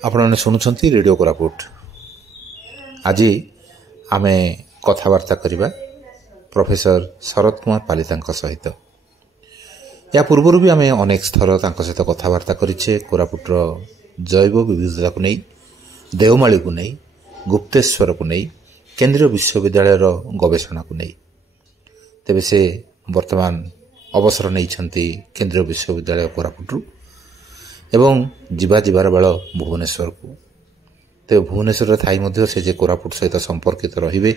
आपने शुणुंट रेडियो कोरापुट। आज आमे कथबार्ता करवा प्रोफेसर शरद कुमार पालिता सहित। या पूर्व भी आम अनेक थर सहित कथबार्ता करें कोरापुटर जैव विविधता को नहीं, देवमाली को नहीं, गुप्तेश्वर को नहीं, केंद्रीय विश्वविद्यालय गवेषणा को नहीं। तेबे से वर्तमान अवसर नहीं केंद्रीय विश्वविद्यालय कोरापुटरू एवं जीवार बेल भुवनेश्वर को। तेज भुवनेश्वर थी से कोरापुट सहित संपर्कित रे,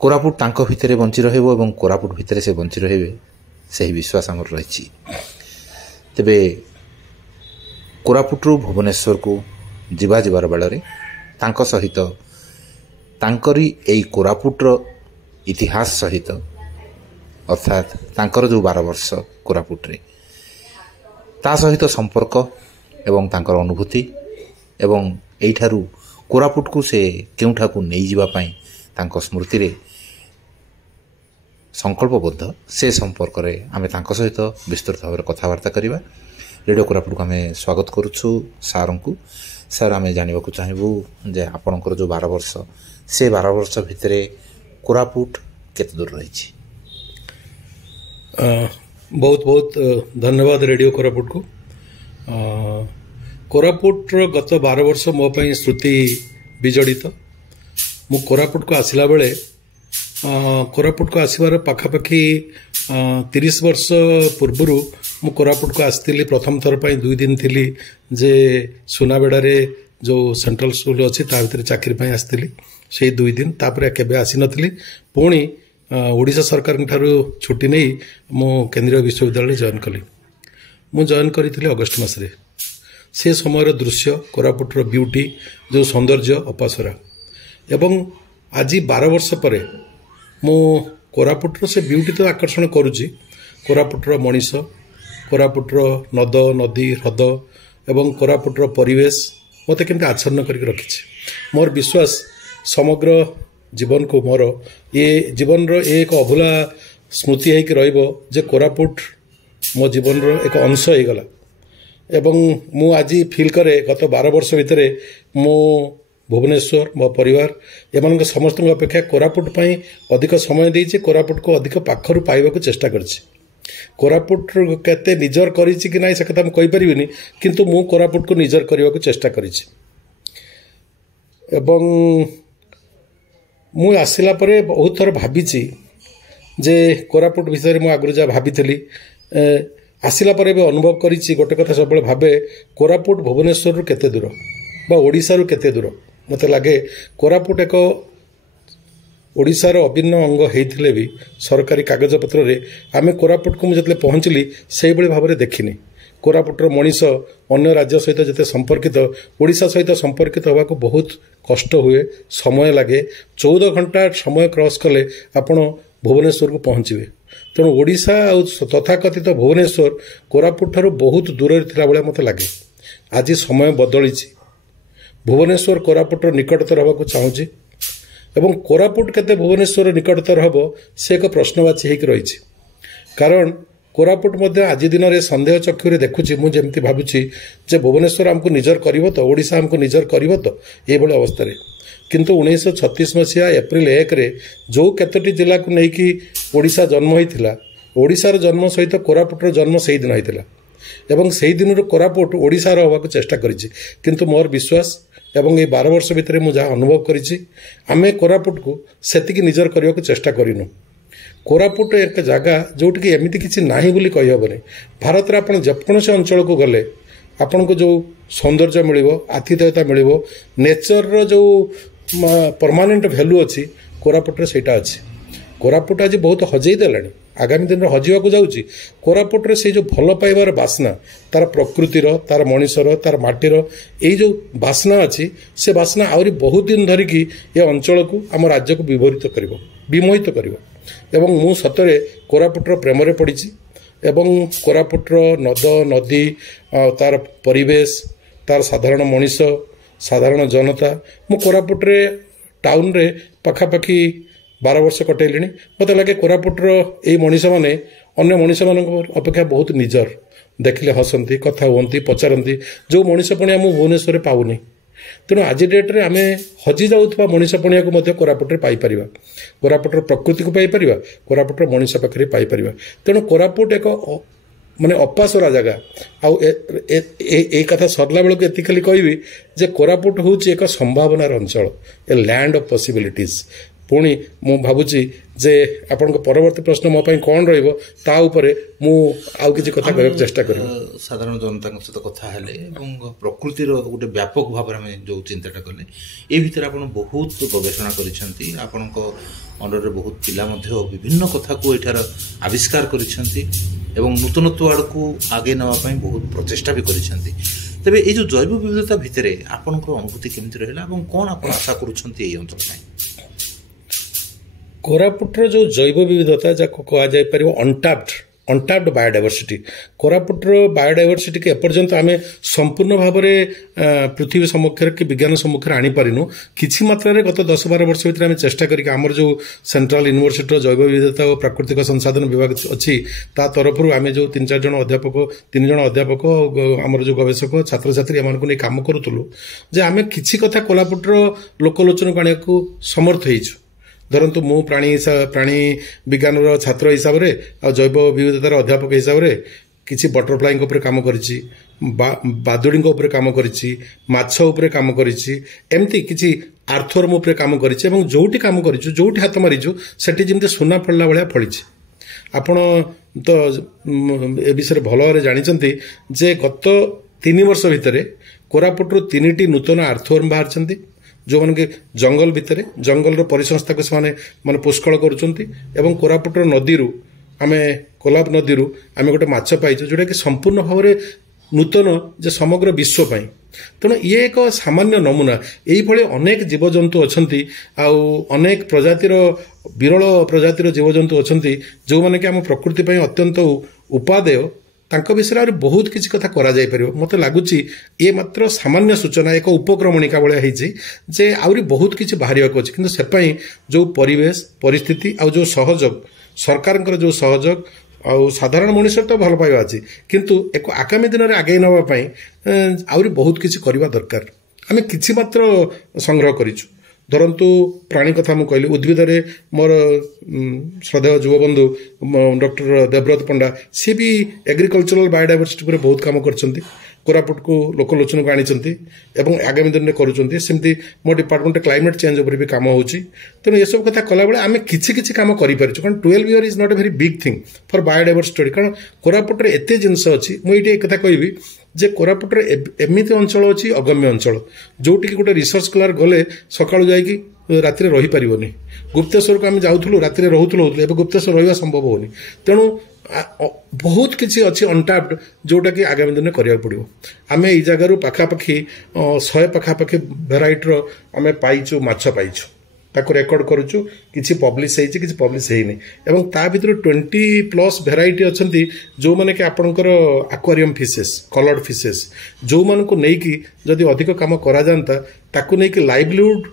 कोरापुट तांको भितर बंची रही कोरापुट भितर से बंची रे से विश्वास आमर रही। तेबे कोरापुटरू भुवनेश्वर को जीवार बेल सहित तांकरी एई कोरापुटर इतिहास सहित अर्थात तांकर जो 12 वर्ष कोरापुटरे ता सहित संपर्क एवं तांकर अनुभूति एवं एठारू कोरापुट को से केउठा को नहीं जीवा पाई तांको स्मृति रे संकल्पबद्ध से संपर्क रे आमे तांको सहित विस्तृत भाव कथबार्ता करिबा। रेडियो कोरापुट को आमे स्वागत करूछु सार को। सार आमे जानिबा को चाहबू जे आपनकर जो 12 वर्ष से 12 वर्ष भितरे कोरापुट केते दूर रही छी। बहुत बहुत धन्यवाद रेडियो कोरापुट को। कोरापुट गत 12 वर्ष मो पई श्रुति विजड़ित। मु कोरापुट को आसिला बेले कोरापुट को आसबार पाखापाखि 30 वर्ष पूर्व मु कोरापुट को आसती प्रथम थर पर 2 दिन थी जे सुनाबेड़े जो सेंट्रल स्कूल अच्छी ता भीतर चाकरी पर आसती से 2 दिन तापर केबे आसी नथली। पुणी ओडिशा सरकार छुट्टी नहीं मु केंद्रीय विश्वविद्यालय जॉइन कली। मु जॉइन करी अगस्ट मासरे। से समय दृश्य कोरापुटर ब्यूटी जो सौंदर्य अपासरा एवं आज 12 वर्ष पर मु कोरापुटर से ब्यूटी तो आकर्षण करुच्ची। कोरापुटर मनीष, कोरापुटर नद नदी ह्रद एवं कोरापुटर परिवेश मत केमती आच्छन्न करके रखी। मोर विश्वास समग्र जीवन को मोर ये जीवन रो एक अभूला स्मृति है कि रहिबो जे कोरापुट मो जीवन रो एक अंश हो गला। एवं मु आज फील करे गत 12 वर्ष भितर मो भुवनेश्वर मो परिवार एमान समस्त अपेक्षा कोरापुट पई अधिक समय देछि। कोरापुट को अधिक पाखरु पाइबा को चेष्टा करछि। कोरापुट केते निजर करिछि कि नाही से कथा हम कहि परिबिनी, किंतु मु कोरापुट को निजर करबा को चेष्टा करिछि। एवं मु आसिला परे बहुत थर भाबिछि जे कोरापुट विषय मु आगु जा भाबिथली आसिला परे भी अनुभव करिछि। गोटे कथा सब भाबे कोरापुट भुवनेश्वर रु केते दूर बा ओडिसा रु केते दूर। मते लागे कोरापुट एक ओडिशार अभिन्न अंग होइथिले भी सरकारी कागज पत्र रे आमे कोरापुट को मु जतले पहुंचली सेही बळे भाबरे देखिनी। कोरापुटर मनीष अन्य राज्य सहित जिते संपर्कित ओडिशा सहित संपर्कित होगा को बहुत कष्ट हुए, समय लगे। 14 घंटा समय क्रॉस कले आपण भुवनेश्वर को पहुंचे। तेणु ओडिशा तथाकथित भुवनेश्वर कोरापुट ठारू बहुत दूर थिला बेले मते लागे। आज समय बदली। भुवनेश्वर कोरापुट निकटतर होगा को चाहूँगी एवं कोरापुट केते भुवनेश्वर निकटतर हम से एक प्रश्नवाची होकर रही। कारण कोरापुट मध्य आज दिन में संदेह चक्षुरे देखुची मुझे भावुची जे भुवनेश्वर आमको निजर करिवो तो ओडिशा आमको निजर करिवो तो ये भली अवस्था रे। किंतु 1936 मसीहा एप्रिल 1 रे जो केतोटी जिला को लेकिन ओडिशा जन्म होइथिला, ओडिशार जन्म सहित कोरापुटर जन्म से दिन होइथिला एवं से दिन कोरापुट ओडिशार होबाक चेष्टा करिछि। किंतु मोर विश्वास एवं ये 12 वर्ष भितर मु जहाँ अनुभव करिछि आमे कोरापुट को सेतिकी निजर करबाक चेष्टा करिनु। कोरापुट एक जगह जोटि एमती किसी नाही बोली कहि हबनी। भारत रे आपण जेकोसी अंचल को गले आपण को जो सौंदर्य मिलिबो, आतिथ्यता मिलिबो, नेचर रो जो परमानेंट वैल्यू अच्छी कोरापुट रे सेटा अच्छी। कोरापुट आज बहुत हजई देलानी, आगामी दिन हजिवा को जाउची। कोरापुट रे से जो भल पाइबार बासना तार प्रकृतिर, तार मनीषर, तार माटीर ये जो बासना अच्छी से बासना आहरी बहुत दिन धरिकी ये अंचल को आम राज्य को विमोहित करिवो। एवं मु सतरे कोरापुटर प्रेम रे पड़ी एवं कोरापुटर नद नदी तार परिवेश तार साधारण मनीष साधारण जनता मु कोरापुट रे टाउन रे पाखापाखि 12 वर्ष कटेली। मत लगे कोरापुटर ये मनीष मैंने अन्य मनीष मान अपेक्षा बहुत निजर ଦେଖିଲେ ହସନ୍ତି, କଥା ହୁଅନ୍ତି, ପଚାରନ୍ତି, ଯେଉଁ ମଣିଷ ପଣିଆ ମୁଁ ଭୁବନେଶ୍ୱରରେ ପାଉନି। ତେଣୁ ଆଜି ଡେଟ୍ରେ ଆମେ ହଜି ଯାଉଥିବା ମଣିଷ ପଣିଆକୁ ମଧ୍ୟ କୋରାପୁଟରେ ପାଇପାରିବା, କୋରାପୁଟର ପ୍ରକୃତିକୁ ପାଇପାରିବା, କୋରାପୁଟର ମଣିଷ ପାଖରେ ପାଇପାରିବା। ତେଣୁ କୋରାପୁଟ ଏକ ମାନେ ଅପାସରା ଜାଗା। ଆଉ ଏଇ କଥା ସରିଲା ବେଳକୁ ଏତିକି ଖାଲି କହିବି ଯେ କୋରାପୁଟ ହେଉଛି ଏକ ସମ୍ଭାବନାର ଅଞ୍ଚଳ, ଏ ଲ୍ୟାଣ୍ଡ ଅଫ୍ ପସିବିଲିଟିଜ୍। ପୁଣି ମୁଁ ଭାବୁଛି ଯେ ଆପଣଙ୍କ ପରବର୍ତ୍ତୀ ପ୍ରଶ୍ନ ମୋ ପାଇଁ କ'ଣ ରହିବ ତା ଉପରେ ମୁଁ ଆଉ କିଛି କଥା କହିବାକୁ ଚେଷ୍ଟା କରିବି। ସାଧାରଣ ଜନତାଙ୍କ ସହିତ କଥା ହେଲେ ଏବଂ ପ୍ରକୃତିର ଗୋଟେ ବ୍ୟାପକ ଭାବରେ ଆମେ ଯେଉଁ ଚିନ୍ତାଟା କଲେ, ଏ ଭିତରେ ଆପଣ ବହୁତ ଗବେଷଣା କରିଛନ୍ତି, ଆପଣଙ୍କ ଅଣ୍ଡରରେ ବହୁତ ପିଲା ମଧ୍ୟ ବିଭିନ୍ନ କଥାକୁ ଏଠାର ଆବିଷ୍କାର କରିଛନ୍ତି ଏବଂ ନୂତନତ୍ୱ ଆଡ଼କୁ ଆଗେଇ ନେବା ପାଇଁ ବହୁତ ପ୍ରଚେଷ୍ଟା ବି କରିଛନ୍ତି। ତେବେ ଏଇ ଯେଉଁ ଜୈବ ବିବିଧତା ଭିତରେ ଆପଣଙ୍କର ଅନୁଭୂତି କେମିତି ରହିଲା ଏବଂ କ'ଣ ଆପଣ ଆଶା କରୁଛନ୍ତି ଏଇ ଅଞ୍ଚଳ ପାଇଁ? କୋରାପୁଟର ଯେଉଁ ଜୈବ ବିବିଧତା ଯାହାକୁ କୁହାଯାଇପାରିବ ଅନଟାପ୍ଡ ବାୟୋଡାଇଭର୍ସିଟି, କୋରାପୁଟର ବାୟୋଡାଇଭର୍ସିଟିକୁ ଏପର୍ଯ୍ୟନ୍ତ ଆମେ ସମ୍ପୂର୍ଣ୍ଣ ଭାବରେ ପୃଥିବୀ ସମ୍ମୁଖରେ କି ବିଜ୍ଞାନ ସମ୍ମୁଖରେ ଆଣିପାରିନୁ। କିଛି ମାତ୍ରାରେ ଗତ 10-12 ବର୍ଷ ଭିତରେ ଆମେ ଚେଷ୍ଟା କରିକି ଆମର ଯେଉଁ ସେଣ୍ଟ୍ରାଲ ୟୁନିଭର୍ସିଟିର ଜୈବ ବିବିଧତା ଓ ପ୍ରାକୃତିକ ସଂସାଧନ ବିଭାଗ ଅଛି ତା ତରଫରୁ ଆମେ ଯେଉଁ 3 ଜଣ ଅଧ୍ୟାପକ ଆମର ଯେଉଁ ଗବେଷକ ଛାତ୍ରଛାତ୍ରୀ ଏମାନଙ୍କୁ ନେଇ କାମ କରୁଥିଲୁ ଯେ ଆମେ କିଛି କଥା କୋରାପୁଟର ଲୋକଲୋଚନକୁ ଆଣିବାକୁ ସମର୍ଥ ହେଇଛୁ। ଧରନ୍ତୁ ମୁଁ ପ୍ରାଣୀ ବିଜ୍ଞାନର ଛାତ୍ର ହିସାବରେ ଆଉ ଜୈବ ବିବିଧତାର ଅଧ୍ୟାପକ ହିସାବରେ କିଛି ବଟରଫ୍ଲାଇଙ୍କ ଉପରେ କାମ କରିଛି, ବାଦୁଡ଼ିଙ୍କ ଉପରେ କାମ କରିଛି, ମାଛ ଉପରେ କାମ କରିଛି, ଏମିତି କିଛି ଆର୍ଥୱର୍ମ ଉପରେ କାମ କରିଛି ଏବଂ ଯେଉଁଠି କାମ କରିଛୁ, ଯେଉଁଠି ହାତ ମାରିଛୁ ସେଠି ଯେମିତି ସୁନା ଫଳିଲା ଭଳିଆ ଫଳିଛି। ଆପଣ ତ ଏ ବିଷୟରେ ଭଲ ଭାବରେ ଜାଣିଛନ୍ତି ଯେ ଗତ 3 ବର୍ଷ ଭିତରେ କୋରାପୁଟରୁ 3ଟି ନୂତନ ଆର୍ଥୱର୍ମ ବାହାରିଛନ୍ତି, ଯେଉଁମାନେ ଜଙ୍ଗଲ ଭିତରେ ଜଙ୍ଗଲର ପରିସଂସ୍ଥାକୁ ସେମାନେ ପୁଷ୍କଳ କରୁଛନ୍ତି ଏବଂ କୋରାପୁଟର ନଦୀରୁ କୋଲାବ ନଦୀରୁ ଆମେ ଗୋଟେ ମାଛ ପାଇଛୁ ଯେଉଁଟାକି ସମ୍ପୂର୍ଣ୍ଣ ଭାବରେ ନୂତନ ଯେ ସମଗ୍ର ବିଶ୍ୱ ପାଇଁ। ତେଣୁ ଇଏ ଏକ ସାମାନ୍ୟ ନମୁନା। ଏଇଭଳି ଅନେକ ଜୀବଜନ୍ତୁ ଅଛନ୍ତି ଆଉ ଅନେକ ବିରଳ ପ୍ରଜାତିର ଜୀବଜନ୍ତୁ ଅଛନ୍ତି ଯେଉଁମାନେ କି ଆମ ପ୍ରକୃତି ପାଇଁ ଅତ୍ୟନ୍ତ ଉପାଦେୟ। ତାଙ୍କ ବିଷୟରେ ଆହୁରି ବହୁତ କିଛି କଥା କରାଯାଇପାରିବ। ମୋତେ ଲାଗୁଛି ଏ ମାତ୍ର ସାମାନ୍ୟ ସୂଚନା, ଏକ ଉପକ୍ରମଣିକା ଭଳିଆ ହେଇଛି ଯେ ଆହୁରି ବହୁତ କିଛି ବାହାରିବାକୁ ଅଛି। କିନ୍ତୁ ସେପାଇଁ ଯେଉଁ ପରିବେଶ ପରିସ୍ଥିତି ଆଉ ଯେଉଁ ସହଯୋଗ, ସରକାରଙ୍କର ଯେଉଁ ସହଯୋଗ ଆଉ ସାଧାରଣ ମଣିଷର ତ ଭଲ ପାଇବା ଅଛି, କିନ୍ତୁ ଏକ ଆଗାମୀ ଦିନରେ ଆଗେଇ ନେବା ପାଇଁ ଆହୁରି ବହୁତ କିଛି କରିବା ଦରକାର। ଆମେ କିଛି ମାତ୍ର ସଂଗ୍ରହ କରିଛୁ। ଧରନ୍ତୁ ପ୍ରାଣୀ କଥା ମୁଁ କହିଲି, ଉଦ୍ଭିଦରେ ମୋର ଶ୍ରଦ୍ଧେୟ ଯୁବବନ୍ଧୁ ଡକ୍ଟର ଦେବବ୍ରତ ପଣ୍ଡା ସିଏ ବି ଏଗ୍ରିକଲଚରାଲ ବାୟୋଡାଇଭର୍ସିଟି ଉପରେ ବହୁତ କାମ କରିଛନ୍ତି, କୋରାପୁଟକୁ ଲୋକଲୋଚନକୁ ଆଣିଛନ୍ତି ଏବଂ ଆଗାମୀ ଦିନରେ କରୁଛନ୍ତି। ସେମିତି ମୋ ଡିପାର୍ଟମେଣ୍ଟ କ୍ଲାଇମେଟ୍ ଚେଞ୍ଜ ଉପରେ ବି କାମ ହେଉଛି। ତେଣୁ ଏସବୁ କଥା କଲାବେଳେ ଆମେ କିଛି କାମ କରିପାରିଛୁ, କାରଣ 12 year is not a very big thing for biodiversity study. କାରଣ କୋରାପୁଟରେ ଏତେ ଜିନିଷ ଅଛି। ମୁଁ ଏଇଠି ଏ କଥା କହିବି ଯେ କୋରାପୁଟରେ ଏମିତି ଅଞ୍ଚଳ ଅଛି, ଅଗମ୍ୟ ଅଞ୍ଚଳ, ଯେଉଁଠିକି ଗୋଟେ ରିସର୍ଚ୍ଚ ସ୍କଲାର ଗଲେ ସକାଳୁ ଯାଇକି ରାତିରେ ରହିପାରିବନି। ଗୁପ୍ତେଶ୍ୱରକୁ ଆମେ ଯାଉଥିଲୁ, ରାତିରେ ରହୁଥିଲୁ, ଏବେ ଗୁପ୍ତେଶ୍ୱର ରହିବା ସମ୍ଭବ ହେଉନି। ତେଣୁ ବହୁତ କିଛି ଅଛି ଅନଟାପ୍ଡ, ଯେଉଁଟାକି ଆଗାମୀ ଦିନରେ କରିବାକୁ ପଡ଼ିବ। ଆମେ ଏଇ ଜାଗାରୁ ପାଖାପାଖି 100 ପାଖାପାଖି ଭେରାଇଟିର ଆମେ ପାଇଛୁ, ମାଛ ପାଇଛୁ, ତାକୁ ରେକର୍ଡ କରୁଛୁ। କିଛି ପବ୍ଲିଶ ହେଇଛି, କିଛି ପବ୍ଲିଶ ହେଇନି ଏବଂ ତା ଭିତରୁ 20+ ଭେରାଇଟି ଅଛନ୍ତି ଯେଉଁମାନେ କି ଆପଣଙ୍କର ଆକ୍ୱାରିୟମ୍ ଫିସେସ୍, କଲର୍ଡ ଫିସେସ୍, ଯେଉଁମାନଙ୍କୁ ନେଇକି ଯଦି ଅଧିକ କାମ କରାଯାଆନ୍ତା ତାକୁ ନେଇକି ଲାଇଭଲିହୁଡ୍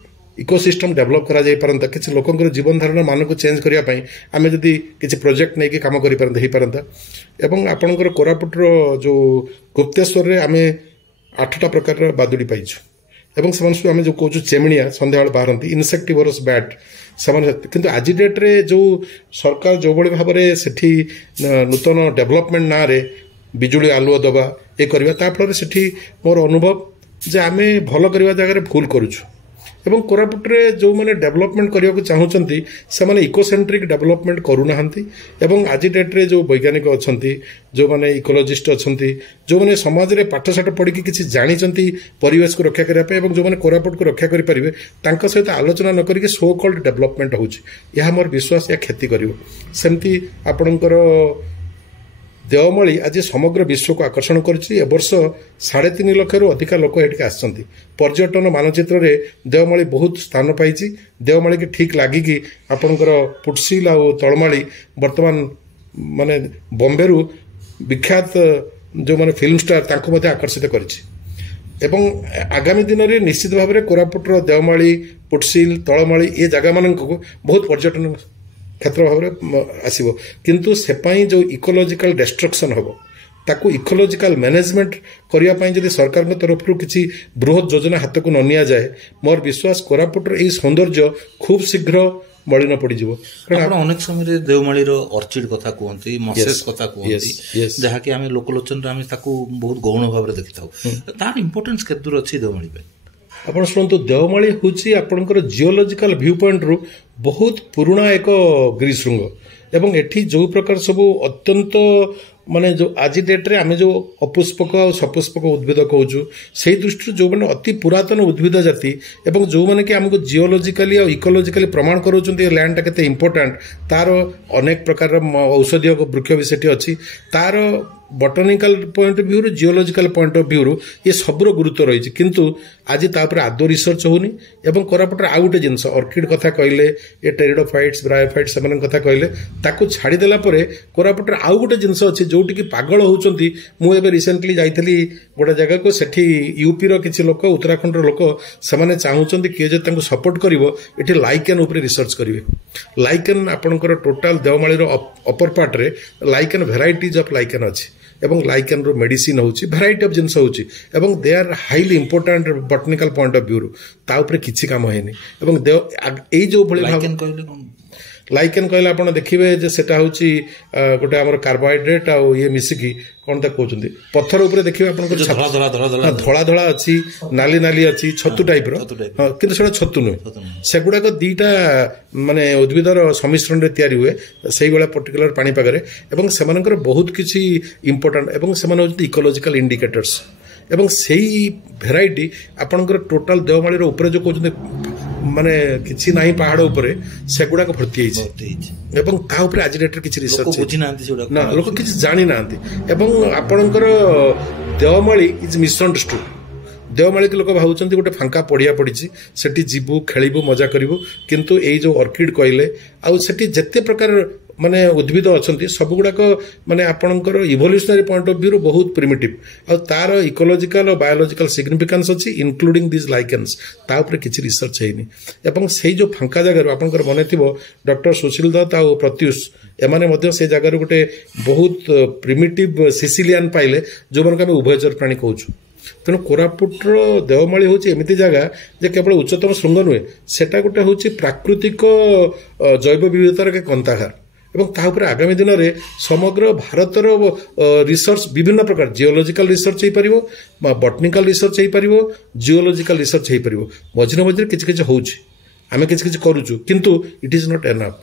ଇକୋସିଷ୍ଟମ ଡେଭଲପ କରାଯାଇପାରନ୍ତା। କିଛି ଲୋକଙ୍କର ଜୀବନ ଧାରଣ ମାନକୁ ଚେଞ୍ଜ କରିବା ପାଇଁ ଆମେ ଯଦି କିଛି ପ୍ରୋଜେକ୍ଟ ନେଇକି କାମ ହେଇପାରନ୍ତା। ଏବଂ ଆପଣଙ୍କର କୋରାପୁଟର ଯେଉଁ ଗୁପ୍ତେଶ୍ୱରରେ ଆମେ 8ଟା ପ୍ରକାରର ବାଦୁଡ଼ି ପାଇଛୁ ଏବଂ ସେମାନେ ସବୁ ଆମେ ଯେଉଁ କହୁଛୁ ଚେମିଣିଆ, ସନ୍ଧ୍ୟାବେଳେ ବାହାରନ୍ତି, ଇନସେକ୍ଟିଭରସ୍ ବ୍ୟାଟ୍ ସେମାନେ। କିନ୍ତୁ ଆଜି ଡେଟ୍ରେ ଯେଉଁ ସରକାର ଯେଉଁଭଳି ଭାବରେ ସେଠି ନୂତନ ଡେଭଲପମେଣ୍ଟ ନାଁରେ ବିଜୁଳି ଆଲୁଅ ଦେବା ଏ କରିବା, ତା ଫଳରେ ସେଠି ମୋର ଅନୁଭବ ଯେ ଆମେ ଭଲ କରିବା ଜାଗାରେ ଭୁଲ କରୁଛୁ। ଏବଂ କୋରାପୁଟରେ ଯେଉଁମାନେ ଡେଭଲପମେଣ୍ଟ କରିବାକୁ ଚାହୁଁଛନ୍ତି ସେମାନେ ଇକୋସେଣ୍ଟ୍ରିକ୍ ଡେଭଲପମେଣ୍ଟ କରୁନାହାନ୍ତି। ଏବଂ ଆଜି ଡେଟ୍ରେ ଯେଉଁ ବୈଜ୍ଞାନିକ ଅଛନ୍ତି, ଯେଉଁମାନେ ଇକୋଲୋଜିଷ୍ଟ ଅଛନ୍ତି, ଯେଉଁମାନେ ସମାଜରେ ପାଠଶାଠ ପଢ଼ିକି କିଛି ଜାଣିଛନ୍ତି ପରିବେଶକୁ ରକ୍ଷା କରିବା ପାଇଁ ଏବଂ ଯେଉଁମାନେ କୋରାପୁଟକୁ ରକ୍ଷା କରିପାରିବେ, ତାଙ୍କ ସହିତ ଆଲୋଚନା ନ କରିକି ସୋ କଲ୍ଡ ଡେଭଲପମେଣ୍ଟ ହେଉଛି। ଏହା ମୋର ବିଶ୍ୱାସ, ଏହା କ୍ଷତି କରିବ। ସେମିତି ଆପଣଙ୍କର ଦେଓମାଳି ଆଜି ସମଗ୍ର ବିଶ୍ୱକୁ ଆକର୍ଷଣ କରିଛି। ଏ ବର୍ଷ 3.5 ଲକ୍ଷରୁ ଅଧିକା ଲୋକ ଏଠିକି ଆସିଛନ୍ତି। ପର୍ଯ୍ୟଟନ ମାନଚିତ୍ରରେ ଦେଓମାଳି ବହୁତ ସ୍ଥାନ ପାଇଛି। ଦେଓମାଳିକି ଠିକ୍ ଲାଗିକି ଆପଣଙ୍କର ପୁଟସିଲ ଆଉ ତଳମାଳି ବର୍ତ୍ତମାନ ବମ୍ବେରୁ ବିଖ୍ୟାତ ଯେଉଁମାନେ ଫିଲ୍ମ ଷ୍ଟାର ତାଙ୍କୁ ମଧ୍ୟ ଆକର୍ଷିତ କରିଛି। ଏବଂ ଆଗାମୀ ଦିନରେ ନିଶ୍ଚିତ ଭାବରେ କୋରାପୁଟର ଦେଓମାଳି, ପୁଟସିଲ, ତଳମାଳି ଏ ଜାଗାମାନଙ୍କୁ ବହୁତ ପର୍ଯ୍ୟଟନ କ୍ଷେତ୍ର ଭାବରେ ଆସିବ। କିନ୍ତୁ ସେପାଇଁ ଯେଉଁ ଇକୋଲୋଜିକାଲ ଡେଷ୍ଟ୍ରକ୍ସନ୍ ହେବ, ତାକୁ ଇକୋଲୋଜିକାଲ ମ୍ୟାନେଜମେଣ୍ଟ କରିବା ପାଇଁ ଯଦି ସରକାରଙ୍କ ତରଫରୁ କିଛି ବୃହତ ଯୋଜନା ହାତକୁ ନ ନିଆଯାଏ ମୋର ବିଶ୍ୱାସ କୋରାପୁଟର ଏହି ସୌନ୍ଦର୍ଯ୍ୟ ଖୁବ୍ ଶୀଘ୍ର ମଳିନ ପଡ଼ିଯିବ। କାରଣ ଅନେକ ସମୟରେ ଦେଓମାଳିର ଅର୍ଚିଡ୍ କଥା କୁହନ୍ତି, ମସେସ୍ କଥା କୁହନ୍ତି, ଯାହାକି ଆମେ ଲୋକଲୋଚନରେ ଆମେ ତାକୁ ବହୁତ ଗୌଣ ଭାବରେ ଦେଖିଥାଉ। ତାର ଇମ୍ପୋର୍ଟାନ୍ସ କେତେ ଦୂର ଅଛି ଦେଓମାଳି ପାଇଁ? ଆପଣ ଶୁଣନ୍ତୁ, ଦେଓମାଳି ହେଉଛି ଆପଣଙ୍କର ଜିଓଲୋଜିକାଲ ଭ୍ୟୁ ପଏଣ୍ଟରୁ ବହୁତ ପୁରୁଣା ଏକ ଗିରିଶୃଙ୍ଗ ଏବଂ ଏଠି ଯେଉଁ ପ୍ରକାର ସବୁ ଅତ୍ୟନ୍ତ ମାନେ ଯେଉଁ ଆଜି ଡେଟ୍ରେ ଆମେ ଯେଉଁ ଅପୁଷ୍ପକ ଆଉ ସପୁଷ୍ପକ ଉଦ୍ଭିଦ କହୁଛୁ ସେହି ଦୃଷ୍ଟିରୁ ଯେଉଁମାନେ ଅତି ପୁରାତନ ଉଦ୍ଭିଦ ଜାତି ଏବଂ ଯେଉଁମାନେ କି ଆମକୁ ଜିଓଲୋଜିକାଲି ଆଉ ଇକୋଲୋଜିକାଲି ପ୍ରମାଣ କରାଉଛନ୍ତି ଏ ଲ୍ୟାଣ୍ଡଟା କେତେ ଇମ୍ପୋର୍ଟାଣ୍ଟ, ତାର ଅନେକ ପ୍ରକାରର ଔଷଧୀୟ ବୃକ୍ଷ ବି ସେଠି ଅଛି। ତାର ବଟନିକାଲ ପଏଣ୍ଟ ଅଫ୍ ଭ୍ୟୁରୁ ଜିଓଲୋଜିକାଲ ପଏଣ୍ଟ ଅଫ୍ ଭ୍ୟୁରୁ ଏ ସବୁର ଗୁରୁତ୍ୱ ରହିଛି, କିନ୍ତୁ ଆଜି ତା ଉପରେ ଆଦୌ ରିସର୍ଚ୍ଚ ହେଉନି। ଏବଂ କୋରାପୁଟର ଆଉ ଗୋଟେ ଜିନିଷ, ଅର୍କିଡ୍ କଥା କହିଲେ, ଏ ଟେରିଡୋଫାଇଟ୍ସ ବ୍ରାୟୋଫାଇଟ୍ସ ସେମାନଙ୍କ କଥା କହିଲେ, ତାକୁ ଛାଡ଼ିଦେଲା ପରେ କୋରାପୁଟର ଆଉ ଗୋଟେ ଜିନିଷ ଅଛି ଯେଉଁଠିକି ପାଗଳ ହେଉଛନ୍ତି। ମୁଁ ଏବେ ରିସେଣ୍ଟଲି ଯାଇଥିଲି ଗୋଟେ ଜାଗାକୁ, ସେଠି ୟୁପିର କିଛି ଲୋକ, ଉତ୍ତରାଖଣ୍ଡର ଲୋକ, ସେମାନେ ଚାହୁଁଛନ୍ତି କିଏ ଯଦି ତାଙ୍କୁ ସପୋର୍ଟ କରିବ ଏଠି ଲାଇକେନ୍ ଉପରେ ରିସର୍ଚ୍ଚ କରିବେ। ଲାଇକେନ୍ ଆପଣଙ୍କର ଟୋଟାଲ ଦେଓମାଳିର ଅପର ପାର୍ଟରେ ଲାଇକେନ୍ ଭେରାଇଟିଜ୍ ଅଫ୍ ଲାଇକେନ୍ ଅଛି ଏବଂ ଲାଇକେନ୍ର ମେଡିସିନ ହେଉଛି, ଭେରାଇଟି ଅଫ୍ ଜିନିଷ ହେଉଛି ଏବଂ they are highly important botanical point of ଭ୍ୟୁରୁ। ତା ଉପରେ କିଛି କାମ ହେଇନି ଏବଂ ଏଇ ଯେଉଁଭଳି ଲାଇକେନ୍ କହିଲେ ଆପଣ ଦେଖିବେ ଯେ ସେଟା ହେଉଛି ଗୋଟେ ଆମର କାର୍ବୋହାଇଡ୍ରେଟ୍ ଆଉ ଇଏ ମିଶିକି କ'ଣ ତାକୁ କହୁଛନ୍ତି, ପଥର ଉପରେ ଦେଖିବେ ଆପଣଙ୍କର ଧଳା ଧଳା ଅଛି, ନାଲି ନାଲି ଅଛି, ଛତୁ ଟାଇପ୍ର, ହଁ, କିନ୍ତୁ ସେଟା ଛତୁ ନୁହେଁ। ସେଗୁଡ଼ାକ ଦିଟା ମାନେ ଉଦ୍ଭିଦର ସମ୍ମିଶ୍ରଣରେ ତିଆରି ହୁଏ ସେଇଭଳିଆ ପର୍ଟିକୁଲାର ପାଣିପାଗରେ ଏବଂ ସେମାନଙ୍କର ବହୁତ କିଛି ଇମ୍ପୋର୍ଟାଣ୍ଟ ଏବଂ ସେମାନେ ହେଉଛନ୍ତି ଇକୋଲୋଜିକାଲ ଇଣ୍ଡିକେଟର୍ସ ଏବଂ ସେଇ ଭେରାଇଟି ଆପଣଙ୍କର ଟୋଟାଲ ଦେଓମାଳିର ଉପରେ ଯେଉଁ କହୁଛନ୍ତି ମାନେ କିଛି ନାହିଁ ପାହାଡ଼ ଉପରେ, ସେଗୁଡ଼ାକ ଭର୍ତ୍ତି ହେଇଛି ଏବଂ ତା ଉପରେ ଆଜି ଡେଟ୍ରେ କିଛି ରିସର୍ଚ୍ଚ ନା, ଲୋକ କିଛି ଜାଣିନାହାନ୍ତି ଏବଂ ଆପଣଙ୍କର ଦେଓମାଳି ଇଜ୍ ମିସ୍ଅଣ୍ଡରଷ୍ଟୁଡ୍। ଦେଓମାଳିକୁ ଲୋକ ଭାବୁଛନ୍ତି ଗୋଟେ ଫାଙ୍କା ପଡ଼ିଆ ପଡ଼ିଛି, ସେଠି ଯିବୁ, ଖେଳିବୁ, ମଜା କରିବୁ, କିନ୍ତୁ ଏଇ ଯେଉଁ ଅର୍କିଡ୍ କହିଲେ ଆଉ ସେଠି ଯେତେ ପ୍ରକାର ମାନେ ଉଦ୍ଭିଦ ଅଛନ୍ତି ସବୁଗୁଡ଼ାକ ମାନେ ଆପଣଙ୍କର ଇଭଲ୍ୟୁସନାରୀ ପଏଣ୍ଟ ଅଫ୍ ଭ୍ୟୁରୁ ବହୁତ ପ୍ରିମିଟିଭ୍ ଆଉ ତାର ଇକୋଲୋଜିକାଲ ଓ ବାୟୋଲୋଜିକାଲ ସିଗ୍ନିଫିକାନ୍ସ ଅଛି, ଇନକ୍ଲୁଡିଂ ଦିଜ୍ ଲାଇକେନ୍ସ। ତା ଉପରେ କିଛି ରିସର୍ଚ୍ଚ ହେଇନି ଏବଂ ସେଇ ଯେଉଁ ଫାଙ୍କା ଜାଗାରୁ ଆପଣଙ୍କର ମନେ ଥିବ ଡକ୍ଟର ସୁଶୀଲ ଦତ୍ତ ଆଉ ପ୍ରତ୍ୟୁଷ ଏମାନେ ମଧ୍ୟ ସେ ଜାଗାରୁ ଗୋଟେ ବହୁତ ପ୍ରିମିଟିଭ୍ ସିସିଲିଆନ୍ ପାଇଲେ ଯେଉଁମାନଙ୍କୁ ଆମେ ଉଭୟଚର ପ୍ରାଣୀ କହୁଛୁ। ତେଣୁ କୋରାପୁଟର ଦେଓମାଳି ହେଉଛି ଏମିତି ଜାଗା ଯେ କେବଳ ଉଚ୍ଚତମ ଶୃଙ୍ଗ ନୁହେଁ, ସେଟା ଗୋଟେ ହେଉଛି ପ୍ରାକୃତିକ ଜୈବ ବିବିଧତାର ଏକ କନ୍ତାଘର ଏବଂ ତା ଉପରେ ଆଗାମୀ ଦିନରେ ସମଗ୍ର ଭାରତର ରିସର୍ଚ୍ଚ ବିଭିନ୍ନ ପ୍ରକାର ଜିଓଲୋଜିକାଲ ରିସର୍ଚ୍ଚ ହେଇପାରିବ, ବଟନିକାଲ ରିସର୍ଚ୍ଚ ହେଇପାରିବ, ଜିଓଲୋଜିକାଲ ରିସର୍ଚ୍ଚ ହେଇପାରିବ। ମଝିରେ ମଝିରେ କିଛି କିଛି ହେଉଛି, ଆମେ କିଛି କିଛି କରୁଛୁ, କିନ୍ତୁ ଇଟ୍ ଇଜ୍ ନଟ୍ ଏନଫ୍।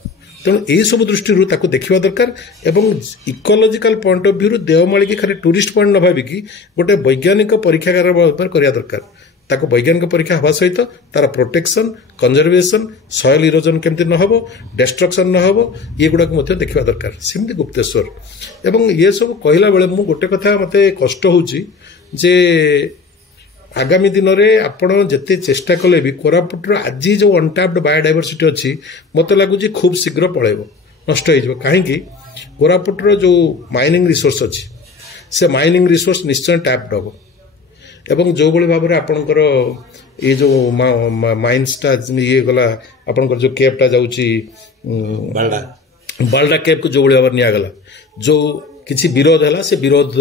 ତେଣୁ ଏହିସବୁ ଦୃଷ୍ଟିରୁ ତାକୁ ଦେଖିବା ଦରକାର ଏବଂ ଇକୋଲୋଜିକାଲ ପଏଣ୍ଟ ଅଫ୍ ଭ୍ୟୁରୁ ଦେଓମାଳିକି ଖାଲି ଟୁରିଷ୍ଟ ପଏଣ୍ଟ ନ ଭାବିକି ଗୋଟେ ବୈଜ୍ଞାନିକ ପରୀକ୍ଷାଗାର ଭାବରେ କରିବା ଦରକାର। ତାକୁ ବୈଜ୍ଞାନିକ ପରୀକ୍ଷା ହେବା ସହିତ ତାର ପ୍ରୋଟେକ୍ସନ୍, କନଜରଭେସନ୍, ସଏଲ୍ ଇରୋଜନ୍ କେମିତି ନ ହେବ, ଡେଷ୍ଟ୍ରକ୍ସନ୍ ନ ହେବ, ଏଗୁଡ଼ାକୁ ମଧ୍ୟ ଦେଖିବା ଦରକାର। ସେମିତି ଗୁପ୍ତେଶ୍ୱର ଏବଂ ଇଏ ସବୁ କହିଲା ବେଳେ ମୁଁ ଗୋଟେ କଥା ମୋତେ କଷ୍ଟ ହେଉଛି ଯେ ଆଗାମୀ ଦିନରେ ଆପଣ ଯେତେ ଚେଷ୍ଟା କଲେ ବି କୋରାପୁଟର ଆଜି ଯେଉଁ ଅନଟ୍ୟାପ୍ଡ ବାୟୋଡାଇଭର୍ସିଟି ଅଛି ମୋତେ ଲାଗୁଛି ଖୁବ୍ ଶୀଘ୍ର ପଳେଇବ, ନଷ୍ଟ ହେଇଯିବ। କାହିଁକି? କୋରାପୁଟର ଯେଉଁ ମାଇନିଂ ରିସୋର୍ସ ଅଛି ସେ ମାଇନିଂ ରିସୋର୍ସ ନିଶ୍ଚୟ ଟ୍ୟାପ୍ଡ ହେବ ଏବଂ ଯେଉଁଭଳି ଭାବରେ ଆପଣଙ୍କର ଏଇ ଯେଉଁ ମାଇନ୍ସଟା ଇଏ ଗଲା, ଆପଣଙ୍କର ଯେଉଁ କେପ୍ଟା ଯାଉଛି ବାଲଡା କେପ୍କୁ ଯେଉଁଭଳି ଭାବରେ ନିଆଗଲା, ଯେଉଁ କିଛି ବିରୋଧ ହେଲା, ସେ ବିରୋଧ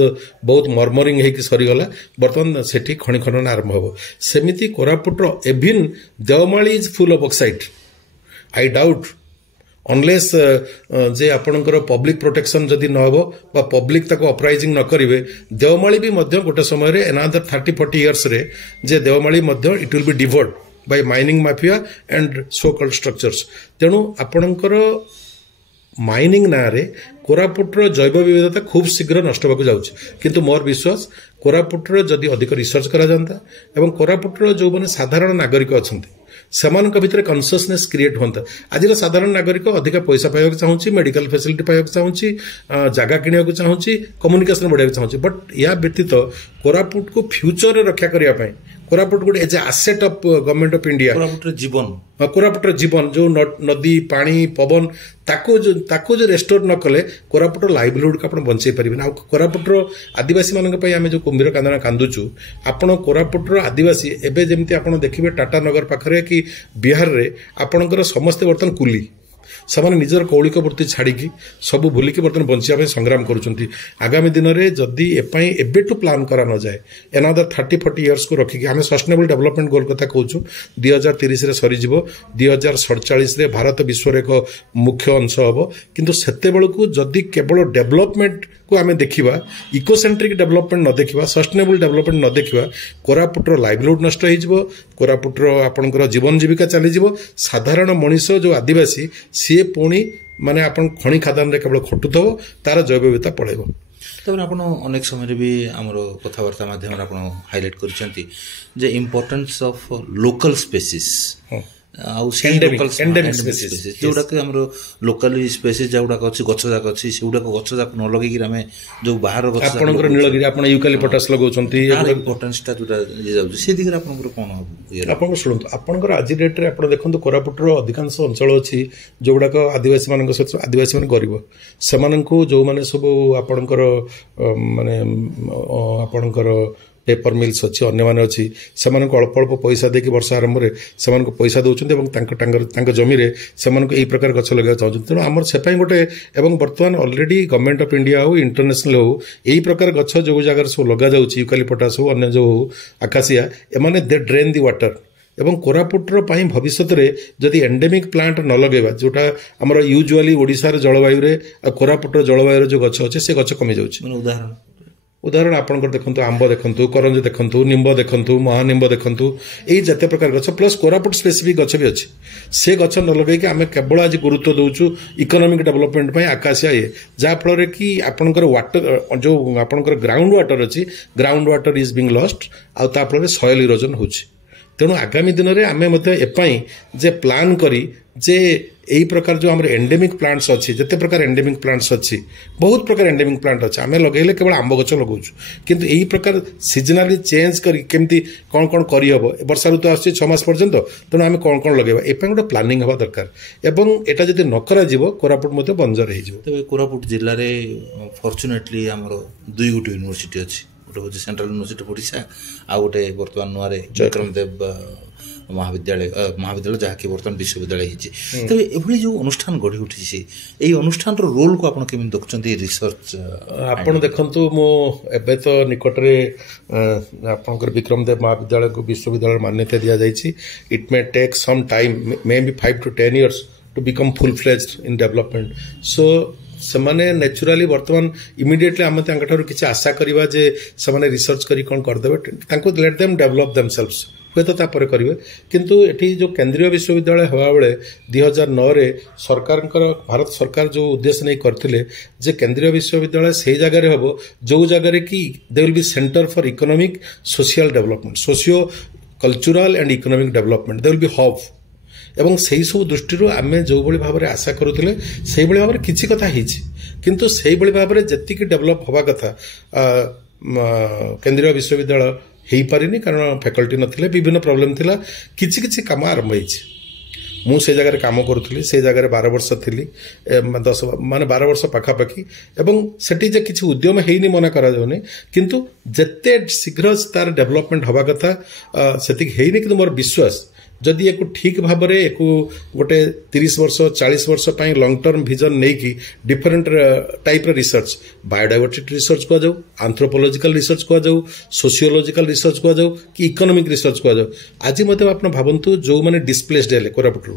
ବହୁତ ମର୍ମରିଂ ହେଇକି ସରିଗଲା। ବର୍ତ୍ତମାନ ସେଠି ଖଣି ଖନନ ଆରମ୍ଭ ହେବ। ସେମିତି କୋରାପୁଟର Evin Deomali is full of oxide. I doubt unless ଯେ ଆପଣଙ୍କର ପବ୍ଲିକ ପ୍ରୋଟେକ୍ସନ୍ ଯଦି ନ ହେବ ବା ପବ୍ଲିକ ତାକୁ ଅପରାଇଜିଂ ନ କରିବେ, ଦେଓମାଳି ବି ମଧ୍ୟ ଗୋଟେ ସମୟରେ ଏନାଦର 30-40 ଇୟର୍ସରେ ଯେ ଦେଓମାଳି ମଧ୍ୟ it will be devoured by mining mafia and so called structures. ତେଣୁ ଆପଣଙ୍କର ମାଇନିଂ ନାଁରେ କୋରାପୁଟର ଜୈବ ବିବିଧତା ଖୁବ୍ ଶୀଘ୍ର ନଷ୍ଟ ହେବାକୁ ଯାଉଛି। କିନ୍ତୁ ମୋର ବିଶ୍ୱାସ କୋରାପୁଟର ଯଦି ଅଧିକ ରିସର୍ଚ୍ଚ କରାଯାଆନ୍ତା ଏବଂ କୋରାପୁଟର ଯେଉଁମାନେ ସାଧାରଣ ନାଗରିକ ଅଛନ୍ତି ସେମାନଙ୍କ ଭିତରେ କନସିୟସନେସ୍ କ୍ରିଏଟ୍ ହୁଅନ୍ତା। ଆଜିର ସାଧାରଣ ନାଗରିକ ଅଧିକା ପଇସା ପାଇବାକୁ ଚାହୁଁଛି, ମେଡିକାଲ ଫେସିଲିଟି ପାଇବାକୁ ଚାହୁଁଛି, ଜାଗା କିଣିବାକୁ ଚାହୁଁଛି, କମ୍ୟୁନିକେସନ ବଢ଼ାଇବାକୁ ଚାହୁଁଛି। ବଟ୍ ଏହା ବ୍ୟତୀତ କୋରାପୁଟକୁ ଫ୍ୟୁଚରରେ ରକ୍ଷା କରିବା ପାଇଁ କୋରାପୁଟ ଗୋଟେ age A asset of government of India, କୋରାପୁଟର ଜୀବନ ଯେଉଁ ନଦୀ, ପାଣି, ପବନ ତାକୁ ଯେଉଁ ରେଷ୍ଟୋର ନ କଲେ କୋରାପୁଟର ଲାଇଭଲିହୁଡକୁ ଆପଣ ବଞ୍ଚେଇ ପାରିବେନି। ଆଉ କୋରାପୁଟର ଆଦିବାସୀମାନଙ୍କ ପାଇଁ ଆମେ ଯେଉଁ କୁମ୍ଭୀର କାନ୍ଦଣା କାନ୍ଦୁଛୁ, ଆପଣ କୋରାପୁଟର ଆଦିବାସୀ ଏବେ ଯେମିତି ଆପଣ ଦେଖିବେ ଟାଟାନଗର ପାଖରେ କି ବିହାରରେ ଆପଣଙ୍କର ସମସ୍ତେ ବର୍ତ୍ତମାନ କୁଲି, ସେମାନେ ନିଜର କୌଳିକ ବୃତ୍ତି ଛାଡ଼ିକି ସବୁ ଭୁଲିକି ବର୍ତ୍ତମାନ ବଞ୍ଚିବା ପାଇଁ ସଂଗ୍ରାମ କରୁଛନ୍ତି। ଆଗାମୀ ଦିନରେ ଯଦି ଏପାଇଁ ଏବେଠୁ ପ୍ଲାନ୍ କରାନଯାଏ, ଏନାଦର 30-40 ଇୟର୍ସକୁ ରଖିକି ଆମେ ସଷ୍ଟେନେବଲ୍ ଡେଭଲପମେଣ୍ଟ ଗୋଲ୍ କଥା କହୁଛୁ, 2030ରେ ସରିଯିବ, 2047ରେ ଭାରତ ବିଶ୍ୱର ଏକ ମୁଖ୍ୟ ଅଂଶ ହେବ। କିନ୍ତୁ ସେତେବେଳକୁ ଯଦି କେବଳ ଡେଭଲପମେଣ୍ଟକୁ ଆମେ ଦେଖିବା, ଇକୋସେଣ୍ଟ୍ରିକ୍ ଡେଭଲପମେଣ୍ଟ ନ ଦେଖିବା, ସଷ୍ଟେନେବଲ୍ ଡେଭଲପମେଣ୍ଟ ନ ଦେଖିବା, କୋରାପୁଟର ଲାଇଭଲିହୁଡ୍ ନଷ୍ଟ ହେଇଯିବ, କୋରାପୁଟର ଆପଣଙ୍କର ଜୀବନ ଜୀବିକା ଚାଲିଯିବ। ସାଧାରଣ ମଣିଷ ଯେଉଁ ଆଦିବାସୀ ସିଏ ପୁଣି ମାନେ ଆପଣ ଖଣି ଖାଦାନରେ କେବଳ ଖଟୁଥିବ, ତାର ଜୈବବିବିଧତା ପଳେଇବ। ତାପରେ ଆପଣ ଅନେକ ସମୟରେ ବି ଆମର କଥାବାର୍ତ୍ତା ମାଧ୍ୟମରେ ଆପଣ ହାଇଲାଇଟ୍ କରିଛନ୍ତି ଯେ ଇମ୍ପୋର୍ଟାନ୍ସ ଅଫ୍ ଲୋକାଲ ସ୍ପେସିସ୍ ଆଉ ଯୋଉଟାକ ଆମର ଲୋକାଲି ସ୍ପେସିସ୍ ଯୋଉଗୁଡାକ ଅଛି, ଗଛ ଯାକ ଅଛି, ସେଗୁଡାକ ଗଛ ଯାକ ନ ଲଗେଇକି ଆମେ ଯୋଉ ବାହାର ଗଛ ଆପଣଙ୍କର ନୀଳଗିରି ଆପଣ ୟୁକାଲିପଟାସ୍ ଲଗାଉଛନ୍ତି, ଇମ୍ପୋର୍ଟାନ୍ସଟା ଯୋଉଟା ଯାଉଛି ସେ ଦିଗରେ ଆପଣଙ୍କର କ'ଣ ହବ? ଆପଣଙ୍କର ଶୁଣନ୍ତୁ, ଆପଣଙ୍କର ଆଜି ଡେଟ୍ରେ ଆପଣ ଦେଖନ୍ତୁ କୋରାପୁଟର ଅଧିକାଂଶ ଅଞ୍ଚଳ ଅଛି ଯୋଉଗୁଡାକ ଆଦିବାସୀମାନଙ୍କ ସହିତ ଆଦିବାସୀମାନେ ଗରିବ, ସେମାନଙ୍କୁ ଯୋଉମାନେ ସବୁ ଆପଣଙ୍କର ମାନେ ଆପଣଙ୍କର ପେପର ମିଲ୍ସ ଅଛି, ଅନ୍ୟମାନେ ଅଛି, ସେମାନଙ୍କୁ ଅଳ୍ପ ଅଳ୍ପ ପଇସା ଦେଇକି ବର୍ଷ ଆରମ୍ଭରେ ସେମାନଙ୍କୁ ପଇସା ଦେଉଛନ୍ତି ଏବଂ ତାଙ୍କ ଜମିରେ ସେମାନଙ୍କୁ ଏହି ପ୍ରକାର ଗଛ ଲଗାଇବାକୁ ଚାହୁଁଛନ୍ତି। ତେଣୁ ଆମର ସେପାଇଁ ଗୋଟେ, ଏବଂ ବର୍ତ୍ତମାନ ଅଲରେଡି ଗଭର୍ଣ୍ଣମେଣ୍ଟ ଅଫ୍ ଇଣ୍ଡିଆ ହଉ, ଇଣ୍ଟରନ୍ୟାସନାଲ ହଉ, ଏହି ପ୍ରକାର ଗଛ ଯୋଉ ଜାଗାରେ ସବୁ ଲଗାଯାଉଛି, ୟୁକାଲିପଟାସ୍ ହଉ, ଅନ୍ୟ ଯୋଉ ଆକାଶିଆ, ଏମାନେ ଦେ ଡ୍ରେନ୍ ଦି ୱାଟର। ଏବଂ କୋରାପୁଟର ପାଇଁ ଭବିଷ୍ୟତରେ ଯଦି ଏଣ୍ଡେମିକ୍ ପ୍ଲାଣ୍ଟ ନ ଲଗେଇବା, ଯୋଉଟା ଆମର ୟୁଜୁଆଲି ଓଡ଼ିଶାର ଜଳବାୟୁରେ ଆଉ କୋରାପୁଟର ଜଳବାୟୁରେ ଯୋଉ ଗଛ ଅଛି ସେ ଗଛ କମିଯାଉଛି। ଉଦାହରଣ ଆପଣଙ୍କର ଦେଖନ୍ତୁ, ଆମ୍ବ ଦେଖନ୍ତୁ, କରଞ୍ଜ ଦେଖନ୍ତୁ, ନିମ୍ବ ଦେଖନ୍ତୁ, ମହାନିମ୍ବ ଦେଖନ୍ତୁ, ଏଇ ଯେତେ ପ୍ରକାର ଗଛ ପ୍ଲସ୍ କୋରାପୁଟ ସ୍ପେସିଫିକ୍ ଗଛ ବି ଅଛି। ସେ ଗଛ ନ ଲଗେଇକି ଆମେ କେବଳ ଆଜି ଗୁରୁତ୍ୱ ଦେଉଛୁ ଇକୋନୋମିକ୍ ଡେଭଲପମେଣ୍ଟ ପାଇଁ ଆକାଶିଆ ଯାହାଫଳରେ କି ଆପଣଙ୍କର ୱାଟର ଯୋଉ ଆପଣଙ୍କର ଗ୍ରାଉଣ୍ଡ ୱାଟର ଅଛି, ground water is being lost, ଆଉ ତା ଫଳରେ ସଏଲ ଇରୋଜନ ହେଉଛି। ତେଣୁ ଆଗାମୀ ଦିନରେ ଆମେ ମଧ୍ୟ ଏପାଇଁ ଯେ ପ୍ଲାନ୍ କରି ଯେ ଏହି ପ୍ରକାର ଯେଉଁ ଆମର ଏଣ୍ଡେମିକ୍ ପ୍ଲାଣ୍ଟସ୍ ଅଛି, ଯେତେ ପ୍ରକାର ଏଣ୍ଡେମିକ୍ ପ୍ଲାଣ୍ଟସ୍ ଅଛି, ବହୁତ ପ୍ରକାର ଏଣ୍ଡେମିକ୍ ପ୍ଲାଣ୍ଟ ଅଛି, ଆମେ ଲଗେଇଲେ କେବଳ ଆମ୍ବ ଗଛ ଲଗାଉଛୁ। କିନ୍ତୁ ଏହି ପ୍ରକାର ସିଜନାଲି ଚେଞ୍ଜ କରି କେମିତି କ'ଣ କ'ଣ କରିହେବ, ବର୍ଷା ଋତୁ ଆସୁଛି 6 ମାସ ପର୍ଯ୍ୟନ୍ତ, ତେଣୁ ଆମେ କ'ଣ କ'ଣ ଲଗାଇବା, ଏପାଇଁ ଗୋଟେ ପ୍ଲାନିଂ ହେବା ଦରକାର। ଏବଂ ଏଇଟା ଯଦି ନ କରାଯିବ କୋରାପୁଟ ମଧ୍ୟ ବଞ୍ଜର ହେଇଯିବ। ତେବେ କୋରାପୁଟ ଜିଲ୍ଲାରେ ଫର୍ଚୁନେଟଲି ଆମର 2 ଗୋଟି ୟୁନିଭର୍ସିଟି ଅଛି, ଗୋଟେ ହେଉଛି ସେଣ୍ଟ୍ରାଲ ୟୁନିଭର୍ସିଟି ଅଫ୍ ଓଡ଼ିଶା, ଆଉ ଗୋଟେ ବର୍ତ୍ତମାନ ନୂଆରେ ବିକ୍ରମ ଦେବ ମହାବିଦ୍ୟାଳୟ ଯାହାକି ବର୍ତ୍ତମାନ ବିଶ୍ୱବିଦ୍ୟାଳୟ ହେଇଛି। ତେବେ ଏଭଳି ଯେଉଁ ଅନୁଷ୍ଠାନ ଗଢ଼ି ଉଠିଛି, ଏଇ ଅନୁଷ୍ଠାନର ରୋଲକୁ ଆପଣ କେମିତି ଦେଖୁଛନ୍ତି ରିସର୍ଚ୍ଚ? ଆପଣ ଦେଖନ୍ତୁ, ମୁଁ ଏବେ ତ ନିକଟରେ ଆପଣଙ୍କର ବିକ୍ରମ ଦେବ ମହାବିଦ୍ୟାଳୟକୁ ବିଶ୍ୱବିଦ୍ୟାଳୟର ମାନ୍ୟତା ଦିଆଯାଇଛି। It may take some time, may be 5 to 10 years to become full-fledged in development. So ସେମାନେ ନ୍ୟାଚୁରାଲି ବର୍ତ୍ତମାନ ଇମିଡିଏଟଲି ଆମେ ତାଙ୍କଠାରୁ କିଛି ଆଶା କରିବା ଯେ ସେମାନେ ରିସର୍ଚ୍ଚ କରି କ'ଣ କରିଦେବେ, ତାଙ୍କୁ ଲେଟ୍ ଦେମ୍ ଡେଭଲପ୍ ଦେମସେଲ୍ଭସ୍, ହୁଏତ ତାପରେ କରିବେ। କିନ୍ତୁ ଏଠି ଯେଉଁ କେନ୍ଦ୍ରୀୟ ବିଶ୍ୱବିଦ୍ୟାଳୟ ହେବାବେଳେ 2009ରେ ସରକାରଙ୍କର, ଭାରତ ସରକାର ଯେଉଁ ଉଦ୍ଦେଶ୍ୟ ନେଇ କରିଥିଲେ ଯେ କେନ୍ଦ୍ରୀୟ ବିଶ୍ୱବିଦ୍ୟାଳୟ ସେଇ ଜାଗାରେ ହେବ ଯେଉଁ ଜାଗାରେ କି ଦେ will be centre for economic social development, socio cultural and economic development, De will be hub. ଏବଂ ସେହି ସବୁ ଦୃଷ୍ଟିରୁ ଆମେ ଯେଉଁଭଳି ଭାବରେ ଆଶା କରୁଥିଲେ ସେଇଭଳି ଭାବରେ କିଛି କଥା ହେଇଛି, କିନ୍ତୁ ସେଇଭଳି ଭାବରେ ଯେତିକି ଡେଭଲପ୍ ହେବା କଥା କେନ୍ଦ୍ରୀୟ ବିଶ୍ୱବିଦ୍ୟାଳୟ ହେଇପାରିନି, କାରଣ ଫ୍ୟାକଲ୍ଟି ନଥିଲେ, ବିଭିନ୍ନ ପ୍ରୋବ୍ଲେମ୍ ଥିଲା। କିଛି କିଛି କାମ ଆରମ୍ଭ ହେଇଛି। ମୁଁ ସେ ଜାଗାରେ କାମ କରୁଥିଲି, ସେ ଜାଗାରେ 12 ବର୍ଷ ଥିଲି, 12 ବର୍ଷ ପାଖାପାଖି, ଏବଂ ସେଠି ଯେ କିଛି ଉଦ୍ୟମ ହେଇନି ମନା କରାଯାଉନି, କିନ୍ତୁ ଯେତେ ଶୀଘ୍ର ତାର ଡେଭଲପମେଣ୍ଟ ହେବା କଥା ସେତିକି ହେଇନି। କିନ୍ତୁ ମୋର ବିଶ୍ୱାସ ଯଦି ୟାକୁ ଠିକ୍ ଭାବରେ ୟାକୁ ଗୋଟେ 30 ବର୍ଷ 40 ବର୍ଷ ପାଇଁ ଲଙ୍ଗ ଟର୍ମ ଭିଜନ୍ ନେଇକି ଡିଫରେଣ୍ଟ ଟାଇପ୍ର ରିସର୍ଚ୍ଚ, ବାୟୋଡାଇଭର୍ସିଟି ରିସର୍ଚ୍ଚ କୁହାଯାଉ, ଆନ୍ଥ୍ରୋପୋଲୋଜିକାଲ ରିସର୍ଚ୍ଚ କୁହାଯାଉ, ସୋସିଓଲୋଜିକାଲ ରିସର୍ଚ୍ଚ କୁହାଯାଉ, କି ଇକୋନୋମିକ୍ ରିସର୍ଚ୍ଚ କୁହାଯାଉ। ଆଜି ମଧ୍ୟ ଆପଣ ଭାବନ୍ତୁ, ଯେଉଁମାନେ ଡିସପ୍ଲେସ୍ଡ ହେଲେ କୋରାପୁଟରୁ,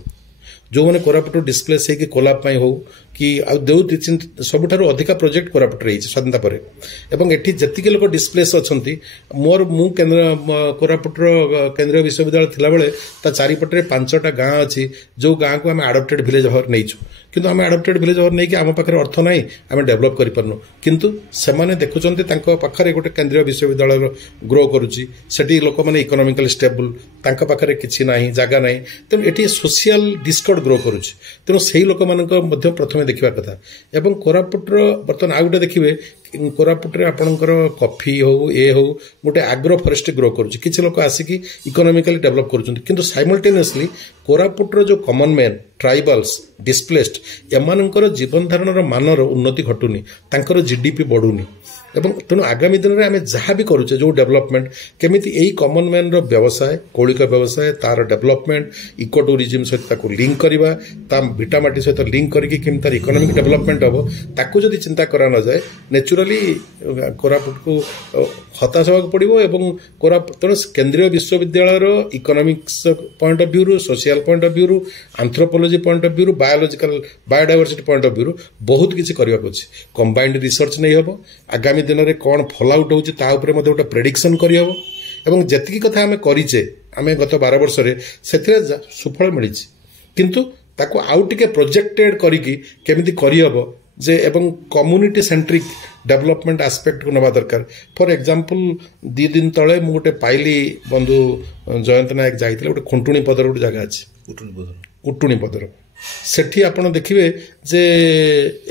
ଯେଉଁମାନେ କୋରାପୁଟରୁ ଡିସପ୍ଲେସ୍ ହେଇକି କୋଲାପ ପାଇଁ ହଉ କି ଆଉ ସବୁଠାରୁ ଅଧିକା ପ୍ରୋଜେକ୍ଟ କୋରାପୁଟରେ ହେଇଛି ସ୍ୱାଧୀନତା ପରେ। ଏବଂ ଏଠି ଯେତିକି ଲୋକ ଡିସପ୍ଲେସ୍ ଅଛନ୍ତି, ମୁଁ କୋରାପୁଟର କେନ୍ଦ୍ରୀୟ ବିଶ୍ୱବିଦ୍ୟାଳୟ ଥିଲାବେଳେ ତା ଚାରିପଟରେ 5ଟା ଗାଁ ଅଛି, ଯେଉଁ ଗାଁକୁ ଆମେ ଆଡପ୍ଟେଡ୍ ଭିଲେଜ ଭାବରେ ନେଇଛୁ। କିନ୍ତୁ ଆମେ ଆଡପ୍ଟେଡ୍ ଭିଲେଜ ଭାବରେ ନେଇକି ଆମ ପାଖରେ ଅର୍ଥ ନାହିଁ, ଆମେ ଡେଭଲପ୍ କରିପାରୁନୁ। କିନ୍ତୁ ସେମାନେ ଦେଖୁଛନ୍ତି ତାଙ୍କ ପାଖରେ ଗୋଟେ କେନ୍ଦ୍ରୀୟ ବିଶ୍ୱବିଦ୍ୟାଳୟ ଗ୍ରୋ କରୁଛି, ସେଠି ଲୋକମାନେ ଇକୋନୋମିକାଲି ଷ୍ଟେବୁଲ୍, ତାଙ୍କ ପାଖରେ କିଛି ନାହିଁ, ଜାଗା ନାହିଁ, ତେଣୁ ଏଠି ସୋସିଆଲ ଡିସ୍କର୍ଡ ଗ୍ରୋ କରୁଛି। ତେଣୁ ସେହି ଲୋକମାନଙ୍କ ମଧ୍ୟ ପ୍ରଥମେ ଦେଖିବା କଥା। ଏବଂ କୋରାପୁଟର ବର୍ତ୍ତମାନ ଆଉ ଗୋଟେ ଦେଖିବେ, କୋରାପୁଟରେ ଆପଣଙ୍କର କଫି ହଉ ହଉ ଗୋଟେ ଆଗ୍ରୋ ଫରେଷ୍ଟ୍ରି ଗ୍ରୋ କରୁଛି, କିଛି ଲୋକ ଆସିକି ଇକୋନୋମିକାଲି ଡେଭଲପ୍ କରୁଛନ୍ତି। କିନ୍ତୁ ସାଇମଲ୍ଟେନିୟସଲି କୋରାପୁଟର ଯେଉଁ କମନ୍ ମ୍ୟାନ୍, ଟ୍ରାଇବାଲ୍ସ, ଡିସପ୍ଲେସ୍ଡ, ଏମାନଙ୍କର ଜୀବନ ଧାରଣର ମାନର ଉନ୍ନତି ଘଟୁନି, ତାଙ୍କର GDP ବଢ଼ୁନି। ଏବଂ ତେଣୁ ଆଗାମୀ ଦିନରେ ଆମେ ଯାହା ବି କରୁଛେ ଯେଉଁ ଡେଭଲପମେଣ୍ଟ କେମିତି ଏଇ କମନ ମ୍ୟାନର ବ୍ୟବସାୟ କୌଳିକ ବ୍ୟବସାୟ ତାର ଡେଭଲପମେଣ୍ଟ ଇକୋ ଟୁରିଜିମ୍ ସହିତ ତାକୁ ଲିଙ୍କ କରିବା ତା ଭିଟାମାଟି ସହିତ ଲିଙ୍କ କରିକି କେମିତି ତାର ଇକୋନୋମିକ ଡେଭଲପମେଣ୍ଟ ହେବ ତାକୁ ଯଦି ଚିନ୍ତା କରାନଯାଏ ନ୍ୟାଚୁରାଲି କୋରାପୁଟକୁ ହତାଶ ହେବାକୁ ପଡ଼ିବ ଏବଂ ତେଣୁ କେନ୍ଦ୍ରୀୟ ବିଶ୍ୱବିଦ୍ୟାଳୟର ଇକୋନୋମିକ୍ସ ପଏଣ୍ଟ ଅଫ୍ ଭ୍ୟୁରୁ ସୋସିଆଲ ପଏଣ୍ଟ ଅଫ୍ ଭ୍ୟୁରୁ ଆନ୍ଥ୍ରୋପୋଲୋଜି ପଏଣ୍ଟ ଅଫ୍ ଭ୍ୟୁରୁ ବାୟୋଡାଇଭର୍ସିଟି ପଏଣ୍ଟ ଅଫ୍ ଭ୍ୟୁରୁ ବହୁତ କିଛି କରିବାକୁ ଅଛି କମ୍ବାଇଣ୍ଡ ରିସର୍ଚ୍ଚ ନେଇ ହେବ ଆଗାମୀ ଦିନରେ କ'ଣ ଫଲ ଆଉଟ୍ ହେଉଛି ତା ଉପରେ ମଧ୍ୟ ଗୋଟେ ପ୍ରେଡିକ୍ସନ୍ କରିହେବ ଏବଂ ଯେତିକି କଥା ଆମେ କରିଛେ ଆମେ ଗତ 12 ବର୍ଷରେ ସେଥିରେ ସୁଫଳ ମିଳିଛି କିନ୍ତୁ ତାକୁ ଆଉ ଟିକେ ପ୍ରୋଜେକ୍ଟେଡ୍ କରିକି କେମିତି କରିହେବ ଯେ ଏବଂ କମ୍ୟୁନିଟି ସେଣ୍ଟ୍ରିକ୍ ଡେଭଲପମେଣ୍ଟ ଆସ୍ପେକ୍ଟକୁ ନେବା ଦରକାର ଫର୍ ଏକ୍ଜାମ୍ପଲ୍ 2 ଦିନ ତଳେ ମୁଁ ଗୋଟେ ପାଇଲି ବନ୍ଧୁ ଜୟନ୍ତ ନାୟକ ଯାଇଥିଲେ ଗୋଟେ ଖୁଣ୍ଟୁଣି ପଦର ଗୋଟେ ଜାଗା ଅଛି କୁଟୁଣି ପଦର ସେଠି ଆପଣ ଦେଖିବେ ଯେ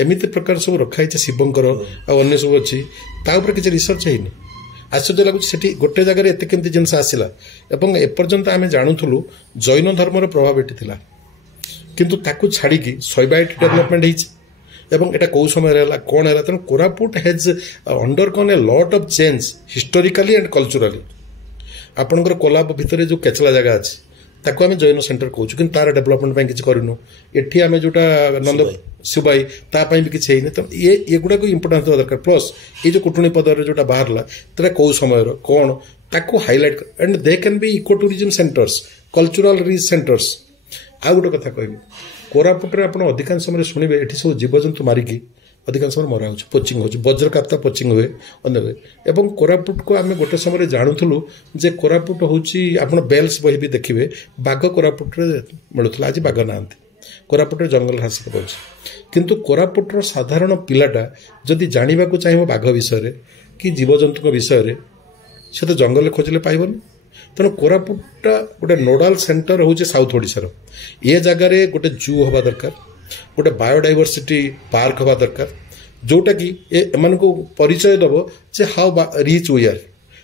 ଏମିତି ପ୍ରକାର ସବୁ ରଖାହେଇଛି ଶିବଙ୍କର ଆଉ ଅନ୍ୟ ସବୁ ଅଛି ତା ଉପରେ କିଛି ରିସର୍ଚ୍ଚ ହେଇନି ଆଶ୍ଚର୍ଯ୍ୟ ଲାଗୁଛି ସେଠି ଗୋଟେ ଜାଗାରେ ଏତେ କେମିତି ଜିନିଷ ଆସିଲା ଏବଂ ଏପର୍ଯ୍ୟନ୍ତ ଆମେ ଜାଣୁଥିଲୁ ଜୈନ ଧର୍ମର ପ୍ରଭାବ ଏଠି ଥିଲା କିନ୍ତୁ ତାକୁ ଛାଡ଼ିକି ଶୈବାଇଟ୍ ଡେଭଲପମେଣ୍ଟ ହେଇଛି ଏବଂ এটা କେଉଁ ସମୟରେ ହେଲା କ'ଣ ହେଲା ତେଣୁ Koraput has undergone a lot of change historically and culturally ଆପଣଙ୍କର କୋଲାବ ଭିତରେ ଯେଉଁ କେଚଲା ଜାଗା ଅଛି ତାକୁ ଆମେ ଜୈନ ସେଣ୍ଟର କହୁଛୁ କିନ୍ତୁ ତାର ଡେଭଲପମେଣ୍ଟ ପାଇଁ କିଛି କରିନୁ ଏଠି ଆମେ ଯେଉଁଟା ନନ୍ଦ ସୁବାଇ ତା ପାଇଁ ବି କିଛି ହେଇନି ତେଣୁ ଏଗୁଡ଼ାକୁ ଇମ୍ପୋର୍ଟାନ୍ସ ଦେବା ଦରକାର ପ୍ଲସ୍ ଏଇ ଯେଉଁ କୁଟୁଣି ପଦରେ ଯେଉଁଟା ବାହାରିଲା ସେଟା କେଉଁ ସମୟର କ'ଣ ତାକୁ highlight and they can be eco tourism centres cultural rich centres ଆଉ ଗୋଟେ କଥା କହିବି କୋରାପୁଟରେ ଆପଣ ଅଧିକାଂଶ ସମୟରେ ଶୁଣିବେ ଏଠି ସବୁ ଜୀବଜନ୍ତୁ ମାରିକି ଅଧିକାଂଶ ସମୟରେ ମରା ହେଉଛି ପୋଚିଂ ହେଉଛି ବଜ୍ରକାପ୍ତା ପୋଚିଂ ହୁଏ ଅନ୍ୟ ହୁଏ ଏବଂ କୋରାପୁଟକୁ ଆମେ ଗୋଟେ ସମୟରେ ଜାଣୁଥିଲୁ ଯେ କୋରାପୁଟ ହେଉଛି ଆପଣ ବେଲ୍ସ ବହି ବି ଦେଖିବେ ବାଘ କୋରାପୁଟରେ ମିଳୁଥିଲା ଆଜି ବାଘ ନାହାନ୍ତି କୋରାପୁଟରେ ଜଙ୍ଗଲ ହ୍ରାସ ପାଉଛି କିନ୍ତୁ କୋରାପୁଟର ସାଧାରଣ ପିଲାଟା ଯଦି ଜାଣିବାକୁ ଚାହିଁବ ବାଘ ବିଷୟରେ କି ଜୀବଜନ୍ତୁଙ୍କ ବିଷୟରେ ସେ ତ ଜଙ୍ଗଲରେ ଖୋଜିଲେ ପାଇବନି ତେଣୁ କୋରାପୁଟଟା ଗୋଟେ ନୋଡାଲ ସେଣ୍ଟର ହେଉଛି ସାଉଥ ଓଡ଼ିଶାର ଏ ଜାଗାରେ ଗୋଟେ ଜୁ ହେବା ଦରକାର ଗୋଟେ ବାୟୋଡାଇଭର୍ସିଟି ପାର୍କ ହେବା ଦରକାର ଯେଉଁଟାକି ଏମାନଙ୍କୁ ପରିଚୟ ଦେବ ଯେ ହାଉ ରିଚ୍ ୱି ଆର୍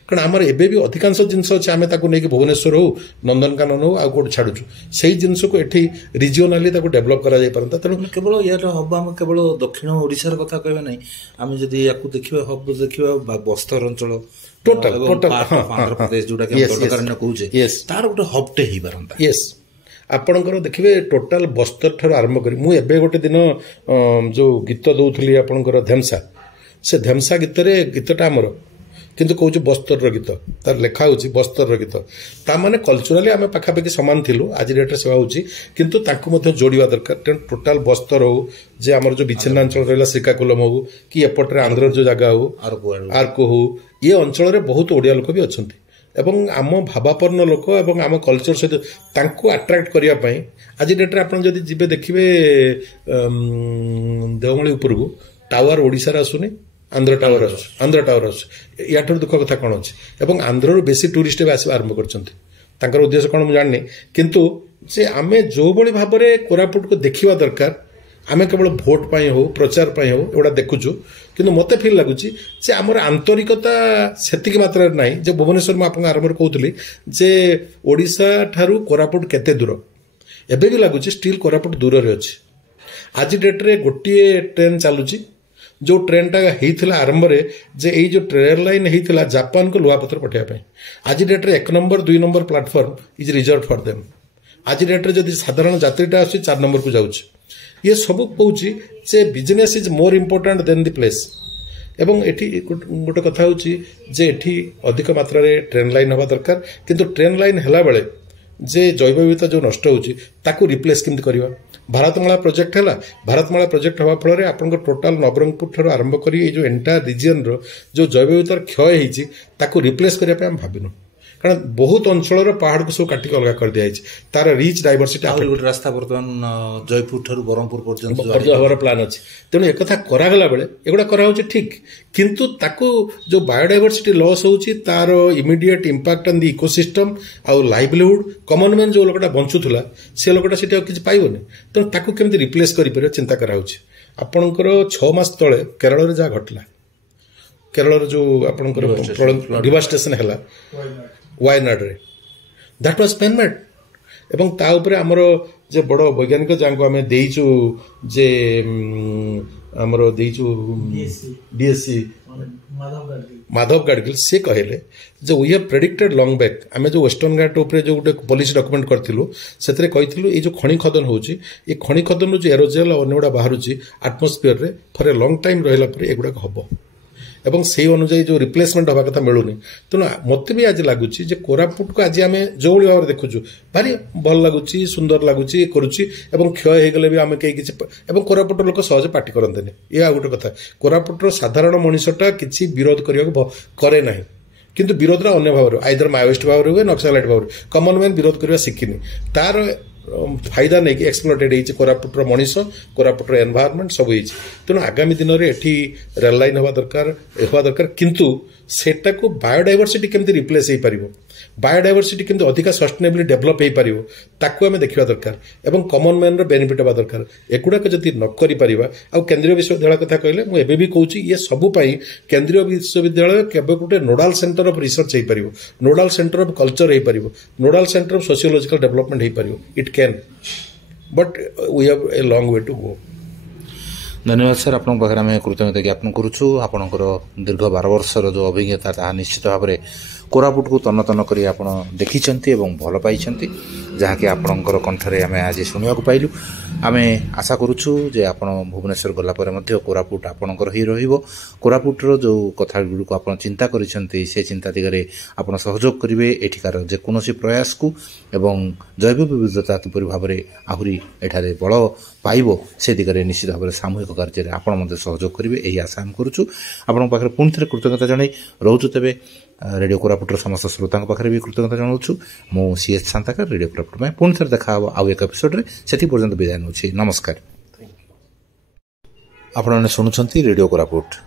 କାରଣ ଆମର ଏବେ ବି ଅଧିକାଂଶ ଜିନିଷ ଅଛି ଆମେ ତାକୁ ନେଇକି ଭୁବନେଶ୍ୱର ହଉ ନନ୍ଦନକାନନ ହଉ ଆଉ କେଉଁଠି ଛାଡ଼ୁଛୁ ସେଇ ଜିନିଷକୁ ଏଠି ରିଜିଓନାଲି ତାକୁ ଡେଭଲପ୍ କରାଯାଇପାରନ୍ତା ତେଣୁ କେବଳ ୟାର ହବ ଆମେ କେବଳ ଦକ୍ଷିଣ ଓଡ଼ିଶାର କଥା କହିବା ନାହିଁ ଆମେ ଯଦି ୟାକୁ ଦେଖିବା ହବ ଦେଖିବା ବସ୍ତର ଅଞ୍ଚଳ ଆନ୍ଧ୍ରପ୍ରଦେଶ ଯୋଉଟାକି କହୁଛେ ତାର ଗୋଟେ ହବ୍ଟେ ହେଇପାରନ୍ତା ୟେସ୍ ଆପଣଙ୍କର ଦେଖିବେ ଟୋଟାଲ ବସ୍ତର ଠାରୁ ଆରମ୍ଭ କରି ମୁଁ ଏବେ ଗୋଟେ ଦିନ ଯେଉଁ ଗୀତ ଦଉଥିଲି ଆପଣଙ୍କର ଧେମ୍ସା ସେ ଧେମ୍ସା ଗୀତଟା ଆମର କିନ୍ତୁ କହୁଛୁ ବସ୍ତରର ଗୀତ ତାର ଲେଖା ହେଉଛି ବସ୍ତରର ଗୀତ ତାମାନେ କଲଚରାଲି ଆମେ ପାଖାପାଖି ସମାନ ଥିଲୁ ଆଜି ଡେଟ୍ରେ ସେବା ହେଉଛି କିନ୍ତୁ ତାଙ୍କୁ ମଧ୍ୟ ଯୋଡ଼ିବା ଦରକାର ତେଣୁ ଟୋଟାଲ ବସ୍ତର ହଉ ଯେ ଆମର ଯେଉଁ ବିଚ୍ଛିନ୍ନାଞ୍ଚଳ ରହିଲା ଶ୍ରୀକାକୁଲମ ହଉ କି ଏପଟରେ ଆନ୍ଧ୍ରର ଯେଉଁ ଜାଗା ହଉ ଆର୍କୋ ହଉ ଏ ଅଞ୍ଚଳରେ ବହୁତ ଓଡ଼ିଆ ଲୋକ ବି ଅଛନ୍ତି ଏବଂ ଆମ ଭାବାପନ୍ନ ଲୋକ ଏବଂ ଆମ କଲଚର ସହିତ ତାଙ୍କୁ ଆଟ୍ରାକ୍ଟ କରିବା ପାଇଁ ଆଜି ଡେଟ୍ରେ ଆପଣ ଯଦି ଯିବେ ଦେଖିବେ ଦେଓମାଳି ଉପରକୁ ଟାୱାର ଓଡ଼ିଶାରେ ଆସୁନି ଆନ୍ଧ୍ର ଟାୱାର ଆସୁଛି ୟାଠାରୁ ଦୁଃଖ କଥା କ'ଣ ଅଛି ଏବଂ ଆନ୍ଧ୍ରରୁ ବେଶୀ ଟୁରିଷ୍ଟ ଏବେ ଆସିବା ଆରମ୍ଭ କରିଛନ୍ତି ତାଙ୍କର ଉଦ୍ଦେଶ୍ୟ କ'ଣ ମୁଁ ଜାଣିନି କିନ୍ତୁ ଯେ ଆମେ ଯେଉଁଭଳି ଭାବରେ କୋରାପୁଟକୁ ଦେଖିବା ଦରକାର ଆମେ କେବଳ ଭୋଟ ପାଇଁ ହେଉ ପ୍ରଚାର ପାଇଁ ହେଉ ଏଗୁଡ଼ା ଦେଖୁଛୁ କିନ୍ତୁ ମୋତେ ଫିଲ୍ ଲାଗୁଛି ଯେ ଆମର ଆନ୍ତରିକତା ସେତିକି ମାତ୍ରାରେ ନାହିଁ ଯେ ଭୁବନେଶ୍ୱର ମୁଁ ଆପଣଙ୍କ ଆରମ୍ଭରେ କହୁଥିଲି ଯେ ଓଡ଼ିଶା ଠାରୁ କୋରାପୁଟ କେତେ ଦୂର ଏବେ ବି ଲାଗୁଛି ଷ୍ଟିଲ୍ କୋରାପୁଟ ଦୂରରେ ଅଛି ଆଜି ଡେଟ୍ରେ ଗୋଟିଏ ଟ୍ରେନ୍ ଚାଲୁଛି ଯେଉଁ ଟ୍ରେନ୍ଟା ହେଇଥିଲା ଆରମ୍ଭରେ ଯେ ଏଇ ଯେଉଁ ଟ୍ରେନ୍ ଲାଇନ୍ ହେଇଥିଲା ଜାପାନକୁ ଲୁହାପଥର ପଠାଇବା ପାଇଁ ଆଜି ଡେଟ୍ରେ 1 number 2 number platform is reserve for them ଆଜି ଡେଟ୍ରେ ଯଦି ସାଧାରଣ ଯାତ୍ରୀଟା ଆସୁଛି 4 ନମ୍ବରକୁ ଯାଉଛି ଇଏ ସବୁ କହୁଛି ଯେ business is more important than the place ଏବଂ ଏଠି ଗୋଟେ କଥା ହେଉଛି ଯେ ଏଠି ଅଧିକ ମାତ୍ରାରେ ଟ୍ରେନ୍ ଲାଇନ୍ ହେବା ଦରକାର କିନ୍ତୁ ଟ୍ରେନ୍ ଲାଇନ୍ ହେଲାବେଳେ ଯେ ଜୈବ ବିବିଧତା ଯେଉଁ ନଷ୍ଟ ହେଉଛି ତାକୁ ରିପ୍ଲେସ୍ କେମିତି କରିବା ଭାରତମାଳା ପ୍ରୋଜେକ୍ଟ ହେଲା ଭାରତମାଳା ପ୍ରୋଜେକ୍ଟ ହେବା ଫଳରେ ଆପଣଙ୍କ ଟୋଟାଲ ନବରଙ୍ଗପୁର ଠାରୁ ଆରମ୍ଭ କରି ଏଇ ଯେଉଁ ଏଣ୍ଟାୟାର ରିଜିଅନ୍ର ଯେଉଁ ଜୈବ ବିବିଧତାର କ୍ଷୟ ହେଇଛି ତାକୁ ରିପ୍ଲେସ୍ କରିବା ପାଇଁ ଆମେ ଭାବିନୁ କାରଣ ବହୁତ ଅଞ୍ଚଳର ପାହାଡ଼କୁ ସବୁ କାଟିକି ଅଲଗା କରିଦିଆଯାଇଛି ତାର ରିଚ୍ ଡାଇଭର୍ସିଟି ଆହୁରି ଗୋଟେ ରାସ୍ତା ବର୍ତ୍ତମାନ ଜୟପୁର ଠାରୁ ବ୍ରହ୍ମପୁର ପର୍ଯ୍ୟନ୍ତ ହେବାର ପ୍ଲାନ୍ ଅଛି ତେଣୁ ଏକଥା କରାଗଲା ବେଳେ ଏଗୁଡ଼ା କରାହେଉଛି ଠିକ୍ କିନ୍ତୁ ତାକୁ ଯେଉଁ ବାୟୋଡାଇଭର୍ସିଟି ଲସ୍ ହେଉଛି ତାର immediate impact on the ecosystem ଆଉ ଲାଇଭଲିହୁଡ୍ କମନ ମ୍ୟାନ୍ ଯେଉଁ ଲୋକଟା ବଞ୍ଚୁଥିଲା ସେ ଲୋକଟା ସେଠି ଆଉ କିଛି ପାଇବନି ତେଣୁ ତାକୁ କେମିତି ରିପ୍ଲେସ୍ କରିପାରିବ ଚିନ୍ତା କରାହେଉଛି ଆପଣଙ୍କର 6 ମାସ ତଳେ କେରଳରେ ଯାହା ଘଟିଲା କେରଳର ଯେଉଁ ଆପଣଙ୍କର ଡିଭାଷ୍ଟେସନ୍ ହେଲା ୱାୟନାଡ଼ରେ ଦ୍ୟାଟ୍ ୱାଜ୍ ମ୍ୟାନ୍ ମେଡ୍ ଏବଂ ତା ଉପରେ ଆମର ଯେ ବଡ଼ ବୈଜ୍ଞାନିକ ଯାହାଙ୍କୁ ଆମେ ଦେଇଛୁ ଯେ ଆମର ଦେଇଛୁ ଡିଏସ୍ସି माधव गाडगिल से कहले जे we have predicted long back आमे जो वेस्टर्न घाट ऊपर जो गोटे पॉलिसी डॉक्यूमेंट करथिलु सेतरे कहिथिलु ए जो खनि खदन होउची ए खनि खदन जो एरोजेल और अन्यगुड़ा बाहरुची एटमॉस्फेयर रे फॉर ए लॉन्ग टाइम रहला पर एगुड़ा हबो एवं से अनुजाई जो रिप्लेसमेंट हवा कथा मिलूनी तेणु मत भी आज लगुच कोरापुट को आज आम जो भाव में देखुचु भारी भल लगुच सुंदर लगुच करुच्ची क्षय होगले भी आम कहीं किसी कोरापुट लोक सहज पार्टी करते ये गोटे कथा कोरापुटर साधारण मनीषटा किसी विरोध करने करे ना किंतु विरोध अन्य भाव आइदर माओइस्ट भाव हुए नक्सलाइट भाव कमन मैन विरोध करने शिखिनी तार फायदा नहीं कि एक्सप्लोटेड होती कोरापुटर मनीष कोरापुटर एनवायरनमेंट सब होती तेणु आगामी दिन में एटी रेल लाइन हवा दरकार किंतु सेटा को बायोडाइवर्सिटी केमती रिप्लेस हो पार बायोडाइवर्सिटी केमती अधिक सस्टेनेबली डेभलप हो पार ताकू आम देखा दरकार एवं कमन मैन बेनिफिट हवा दरकार एगुड़ाक जदि न कर केंद्रीय विश्वविद्यालय कथा कहले मुझे भी कहूँ ये सबुपाई केंद्रीय विश्वविद्यालय केवल गोटे नोडाल सेंटर ऑफ रिसर्च हो पार नोडाल सेंटर ऑफ कल्चर हो पार nodal centre of sociological development हो पार it can but we have a long way to go. धन्यवाद सर आपन पाखे आम कृतज्ञता ज्ञापन करुचु आपणकर दीर्घ 12 वर्षर जो अभिज्ञता ताहा निश्चित भाव में कोरापुट को तन्न तन्न करी आपण देखिछंती एवं भल पाइछंती जहाँकि आपणकर कंठरे आम आज शुणा पाइलु आम आशा करुचु जे आपण भुवनेश्वर गला परे मध्य कोरापुट आपणकर ही रहिबो कोरापुटर जो कथा गुडको आपण चिंता करिसंती से चिंता दिगरे आपण सहयोग करिवे एठिकार जे कोनोसी प्रयास को एवं जैव विविधता किपरि भाव में आहुरी एठारे बल पाइबो से दिगरे निश्चित भाव में सामूहिक कार्य आपण मध्य सहयोग करिवे एही आशा हम करुचु आपण पाखरे पुଣି ଥରେ कृतज्ञता जणाई रहउछु तेबे रेडियो कोरापुटर समस्त श्रोतांक पाखरे भी कृतज्ञता जणाउछु मो सीएच शांताकार रेडियो कोरापुट में पुଣି ଥରେ देखा आउ एक एपिसोड रे सेठी पर्यंत विदाय नउछि नमस्कार आपण शुणुछंती रेडियो कोरापुट।